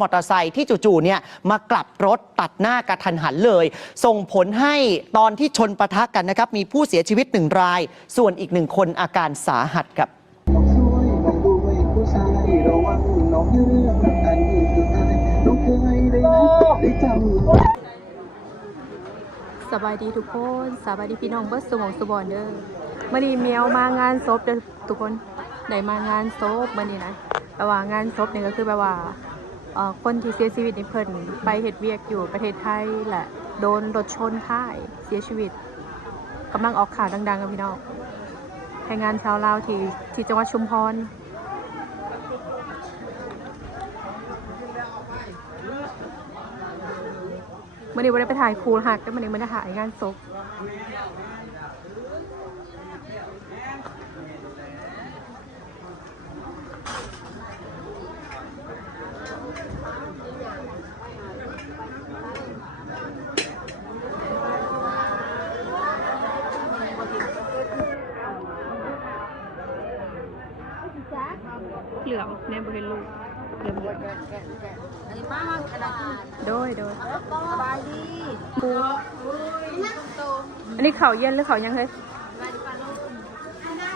มอเตอร์ไซค์ที่จู่ๆเนี่ยมากลับรถตัดหน้ากระทันหันเลยส่งผลให้ตอนที่ชนปะทะกันนะครับมีผู้เสียชีวิต1 รายส่วนอีก1 คนอาการสาหัสครับสบายดีทุกคนสบายดีพี่น้องเบิร์ดสมองสบอนเด้อมื่อนี้เมียวมางานศพเด้อทุกคนได้มางานศพมื่อนี้นะแปลว่างานศพเนี่ยก็คือแปลว่าคนที่เสียชีวิตในเพิ่นไปเฮ็ดเวียกอยู่ประเทศไทยแหละโดนรถชนท้ายเสียชีวิตกำลังออกข่าวดังๆกับพี่น้องแรงงานชาวลาวที่จังหวัดชุมพรมื่อนี้ไม่ได้ไปถ่ายครูหักแต่มื่อนี้ไม่ได้ถ่ายงานศพเหลืองเนี่ยบริเวณลูกเหลืองโดยสบายดีอันนี้เขาเย็นหรือเขายังเฮ้ย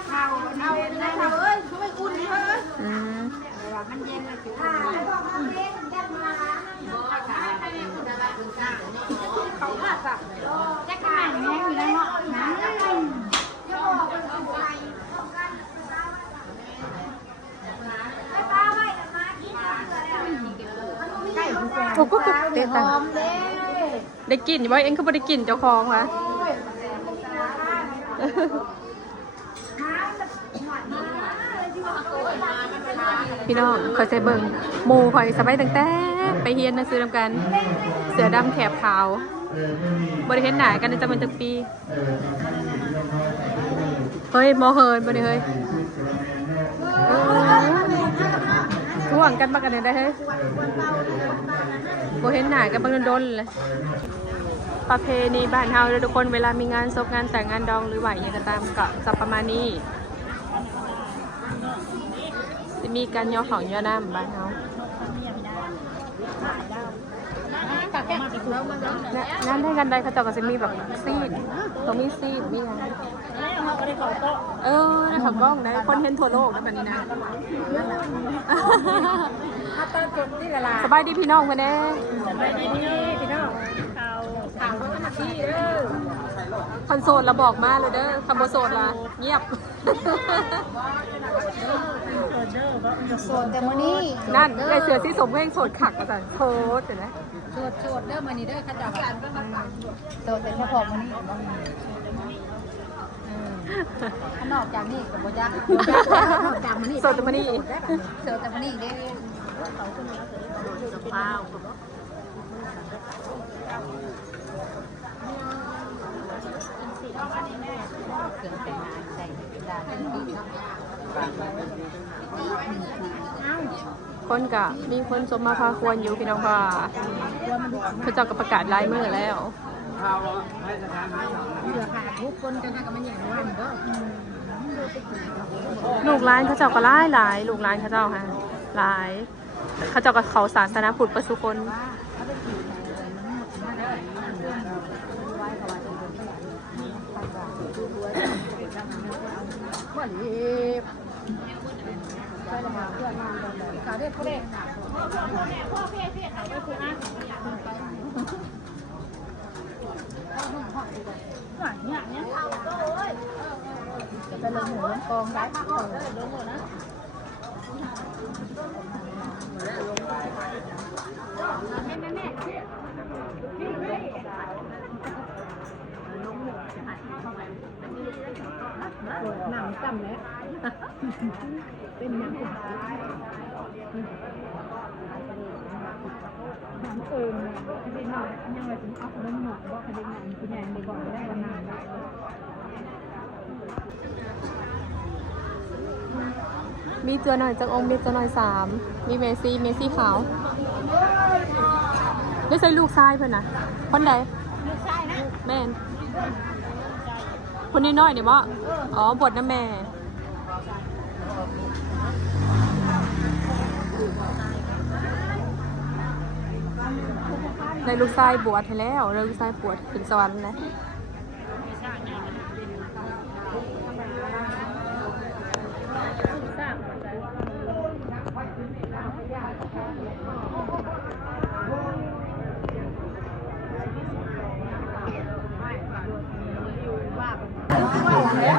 เขาเอ้ยช่วยอุ่นเฮ้ยมันเย็นเลยสิเขาผัดอ่ะแจ็คกันแม่อยู่ในห้องน้ำโอ้ก็เตะตังได้กินอยู่ว่าเอ็งเขาไม่ได้กินเจ้าของวะพี่น้องคอยใส่เบิ่งหมูคอยสบายตั้งแต่ไปเฮียนหนังสือนำกันเสือดำแถบขาวบริเห็นหนากันในจำนวนปีเฮ้ยมอเฮินบริเฮ้ยห่วงกันบ้างกันได้เฮ้ยโบเห็นหนากันบางโดนเลยประเพณีบ้านเฮาเลยทุกคนเวลามีงานศพงานแต่งงานดองหรือไหวอย่างก็ตามก็จะประมาณนี้จะมีการย่อของย่อน้ำบ้านเฮางานได้กันใดเขาจะก็จะมีแบบซีดต้องมีซีดมีอะไรในเขากล้องได้คนเห็นทั่วโลกนะแบบนี้นะสบายดีพี่น้องกันแน่สบายดีพี่น้องข่าวเขามาที่เด้อคอนโซลเราบอกมาเลยเด้อคำว่าโซลละเงียบโสดแต่มื้อนี้นั่นไอเสือที่สมเพลงโสดขักอาจารย์โคตรเห็นไหมโสดเด้อมื้อนี้เด้อข้าเจ้าโสดแต่เฉพาะมื้อนี้นอกจากนี้กับโบยักจากมื้อนี้โสดแต่มื้อนี้โสดแต่มื้อนี้เด้อคนกะมีคนสมมาพาควรอยู่พี่น้องว่าเขาเจ้าก็ประกาศลายมือแล้วลูกหลานเขาเจ้าก็หลายลูกหลานเขาเจ้าค่ะหลายเขาเจ้าก็เขาศาสนาพุทธประสุคนจะไปลงหัวกองได้ลงหัวนะหนังจำแล้วเป็นหนังหนังที่นอนยังไงถึงเอาน้ำหนุกว่าคดีหนังคุณยายไปบอกได้วันนั้นมีตัวหน่อยจากองค์มีตัวหน่อย3มีเมซี่ขาวได้ใส่ลูกชายเพื่อนนะคนใดลูกชายนะแม่คนน้อยๆเนี่ยว่าอ๋อบทนะแม่ ม ในลูกชายบวชให้แล้วแล้วลูกชายบวชขึ้นสวรรค์แล้ว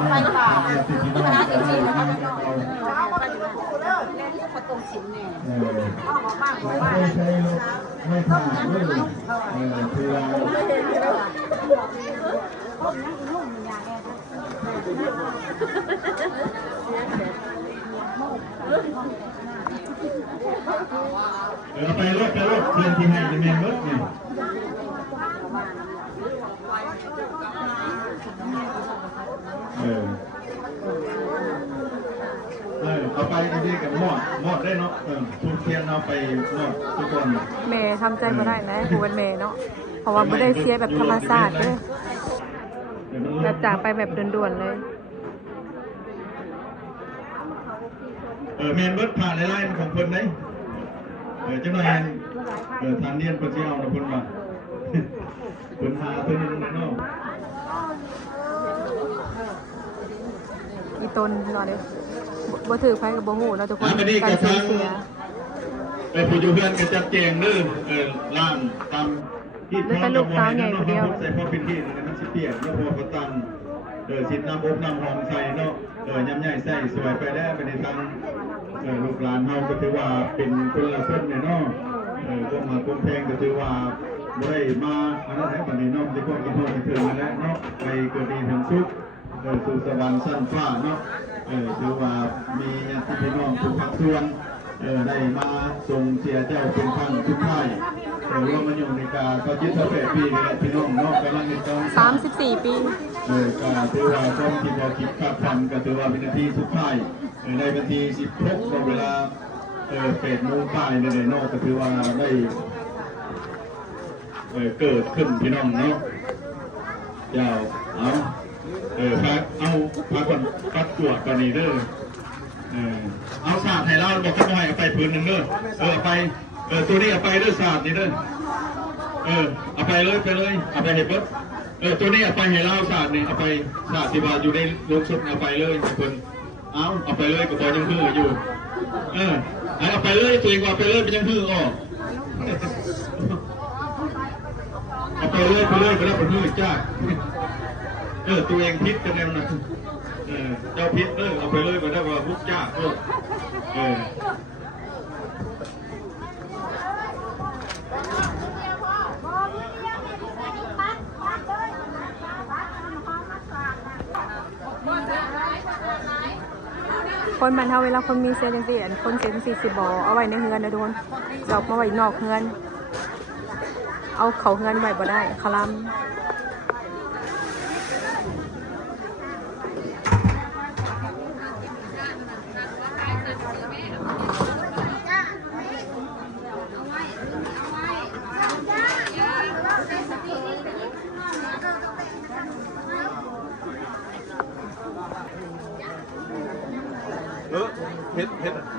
ไปค่ะคณะจริงๆนะคะประตูชิ้นเนี่ยไปรถเพื่อนที่ให้ในแมนรถเนี่ยเอาไปดีๆกับหมดได้เนาะทุกเทียนเอาไปหมดทุกคนเมย์ทำใจมาได้นะกูเป็นเมย์เนาะเพราะว่าไม่ได้เสียแบบธรรมศาสตร์ด้วยแบบจากไปแบบด่วนๆเลยแมนเบิร์ดผ่านไล่ของคนไหนเจ้าหน่อยทางเนียนคนเชี่ยวนะคนมาคนหาตัวนึงเนาะอีตนรอเด้บ่ถือไฟกับบ่หูเนาะทุกคนการเสียผู้อยู่เพื่อนก็จัดแจงเด้อล่างตามที่ท้องกับมวยเนาะใส่พอเป็นที่มันสิเปียกแล้วพอก็ตั้งสิน้ำอบน้ำหอมใส่เนาะยำใหญ่ใส่สวยไปได้ไปในทางลูกหลานเฮาก็ถือว่าเป็นคนละคนเนี่ยเนาะพวกมาพวกแพงก็ถือว่าได้มาอันนั้นให้ปัจจุบันที่พวกกินพวกกินเถื่อนแล้วเนาะไปเกิดดีถึงสุขสู่สวรรค์สั้นฟ้าเนาะถือว่ามีญาติพี่น้องทุกภาคส่วนได้มาทรงเสียเจ้าเป็นพันทุกท่ายร่วมมาอยู่ในการก็ยึดเ8 ปีแล้วพี่น้องเนาะกำลังต้อง34 ปีการถือว่าต้องที่พอคิดคาดทำก็ถือว่าเป็นนาทีสุดท้ายในวันที่16เวลา8 โมงบ่ายในนอกก็ถือว่าได้เกิดขึ้นพี่น้องเนาะยาวพักเอาพักก่อนพักตรวจก่อนนี่เด้อเอาศาสตร์ให้เราบอกให้เอาไปพื้นหนึ่งเด้อเอาไปตัวนี้เอาไปเด้อศาสตร์นี่เด้อเอาไปเลยเอาไปเห็นปุ๊บตัวนี้เอาไปให้เราศาสตร์นี่เอาไปศาสตร์ที่ว่าอยู่ในโรงศพเอาไปเลยคนเอาไปเลยก็พอยังหื้ออยู่เอาไปเลยตัวเองว่าไปเลยเป็นยังหื้ออ๋อเอาไปเลยไปแล้วเป็นหื้อจ้าตัวเองพิษกันแนวนั้นเจ้าพิษเอาไปเลยมาได้ว่าพุกจ้าคนบรรเทาเวลาคนมีเซนเซียนคนเซนซีสิบอเอาไว้ในเฮือนนะโดนจะมาไว้นอกเฮือนเอาเขาเฮือนไว้บ่ได้คลำ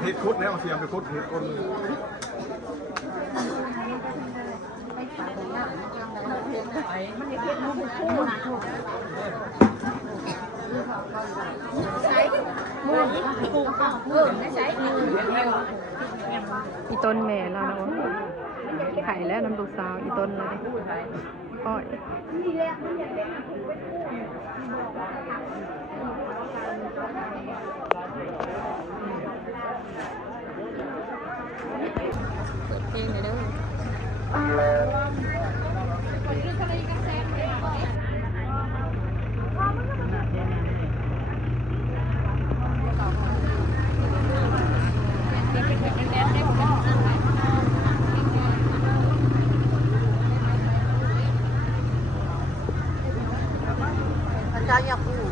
เฮ็ดคุดแล้วเสียมไปคุดเฮ็ดคนอีต้นแม่แล้วนะไข่แล้วน้ำลูกสาวอีต้นเลยอ้อยเพลงเลยเด้อาจารย์อยากพูด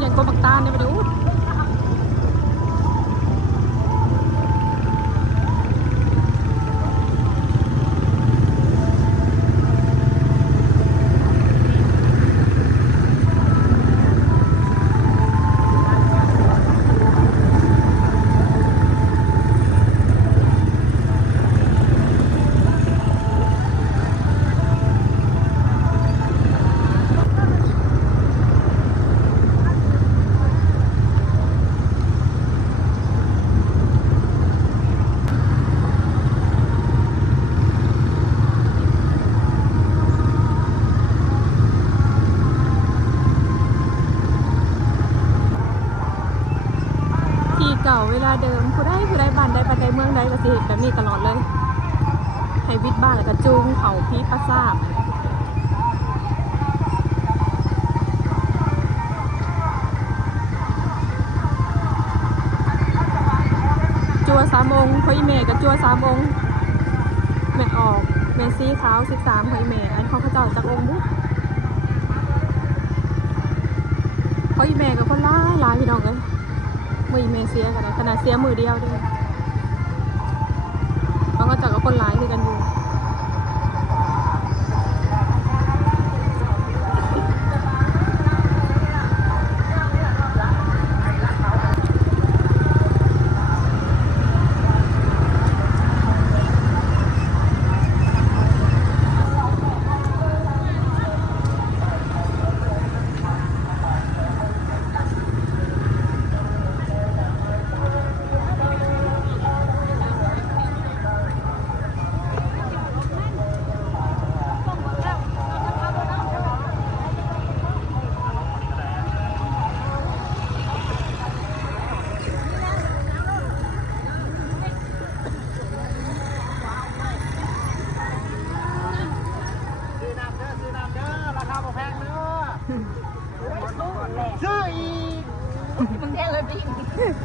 อย่างกบักตาเนี่ยมาดูเก่าเวลาเดิมผู้ได้บ้านได้ปันใดเมืองใดก็สิเห็นแบบนี้ตลอดเลยให้วิทย์บ้านแล้วก็จูงเขาพี่ปราสาทจัว3 องค์พ่ออีเมย์กับจัว3 องค์แม่ออกแม่ซีขาว13พ่ออีเมย์อันเขาเจ้าจากองค์บุ๊กพ่ออีเมย์กับคนร้ายพี่น้องเลยมือเมเซียกันเลยขนาดเสียมือเดียวด้วยเขาก็จับกับคนร้ายคือกันอยู่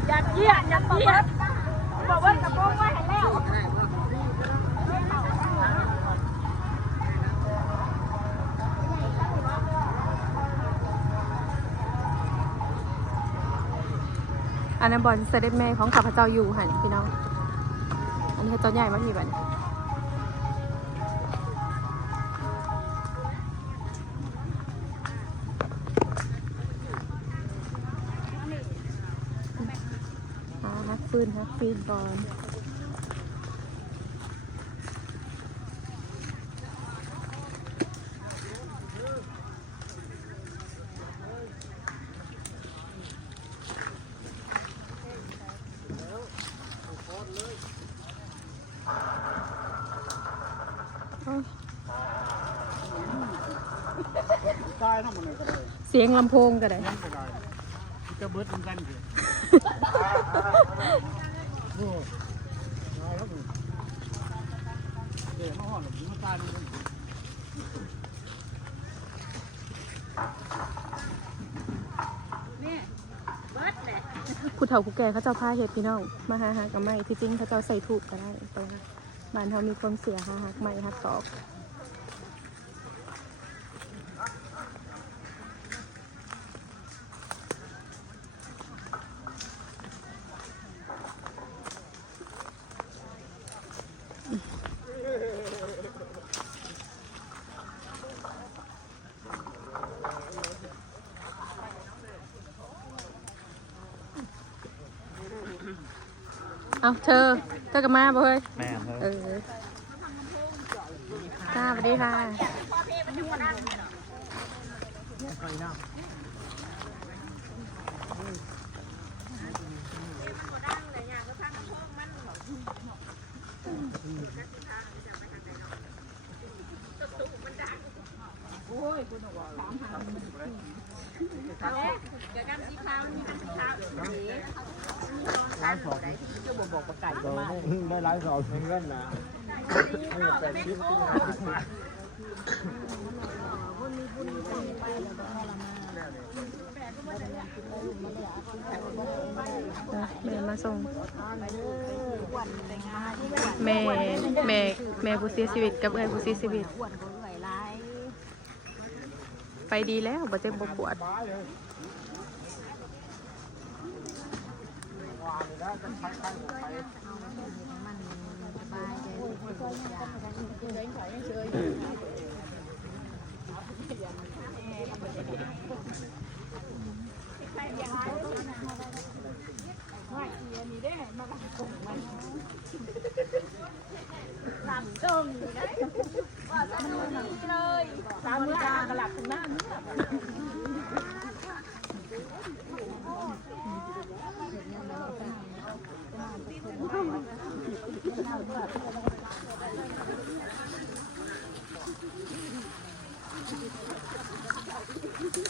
ยัดเยียดบอกว่ากระโปรงไว้แล้ว อันนั้นบอลเสด็จแม่ของข้าพเจ้าอยู่หันพี่น้องอันนี้ข้าเจ้าใหญ่มากมีบันฮักฟื้นก่อนเสียงลำโพงก็ได้จะเบิดเหมือนกันผู้เฒ่าผู้แก่เขาเจ้าผ้าเห็ดพี่น้องมาหากับไม้ที่จริงเขาเจ้าใส่ถูกก็ได้แต่บ้านเขามีความเสียหาหักไม้หักตอกเอาเธอกับมาบ่เฮ้ยแม่จ้าสวัสดีค่ะได้หลายสอบเงินนะแม่มาส่งแม่ผู้เสียชีวิตกับเอ้ยผู้เสียชีวิตไปดีแล้วบ่เจ็บบ่ปวด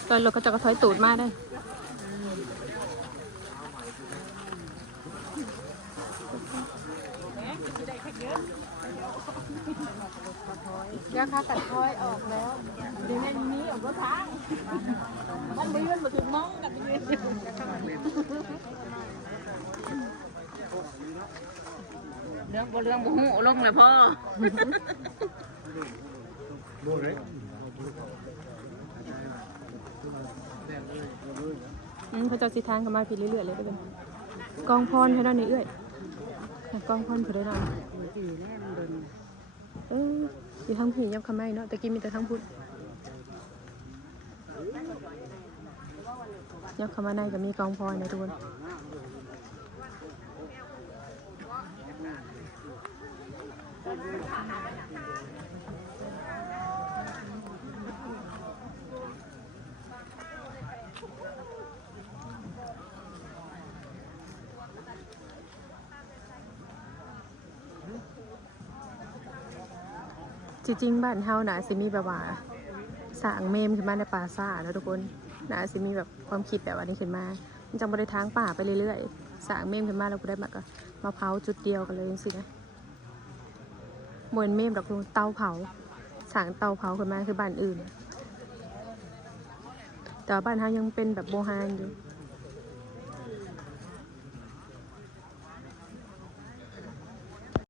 ตอนรถก็จะกระถอยตูดมาได้ยาคาตัดถอยออกแล้วเดี๋ยวนี้ออกรถทางมันไม่ยื่นมาถึงมองกันเลยเรื่องบ่หูลงเลยพ่อพระเจ้าสิทางเข้ามาพี่เรื่อยๆเลยด้วยกองพรให้ด้านนี้เอื้อยกองพรเพื่อได้นอนอยู่ทั้งผียับขม้เนาะแต่กี้มีแต่ทั้งพุทธยับขมาในก็มีกองพรนะทุกคนจริงๆบ้านเฮานะสิมีแบบว่าสร้างเมมขึ้นมาในป่าซ่าแล้วทุกคนนะสิมีแบบความคิดแบบว่านี้ขึ้นมามันจังบ่ได้ทางป่าไปเรื่อยๆสร้างเมมขึ้นมาแล้วก็ได้มาเผาจุดเดียวกันเลยจังซี่นะบ่เป็นเมมดอกเตาเผาสร้างเตาเผาขึ้นมาคือบ้านอื่นแต่ว่าบ้านเฮายังเป็นแบบโบราณอยู่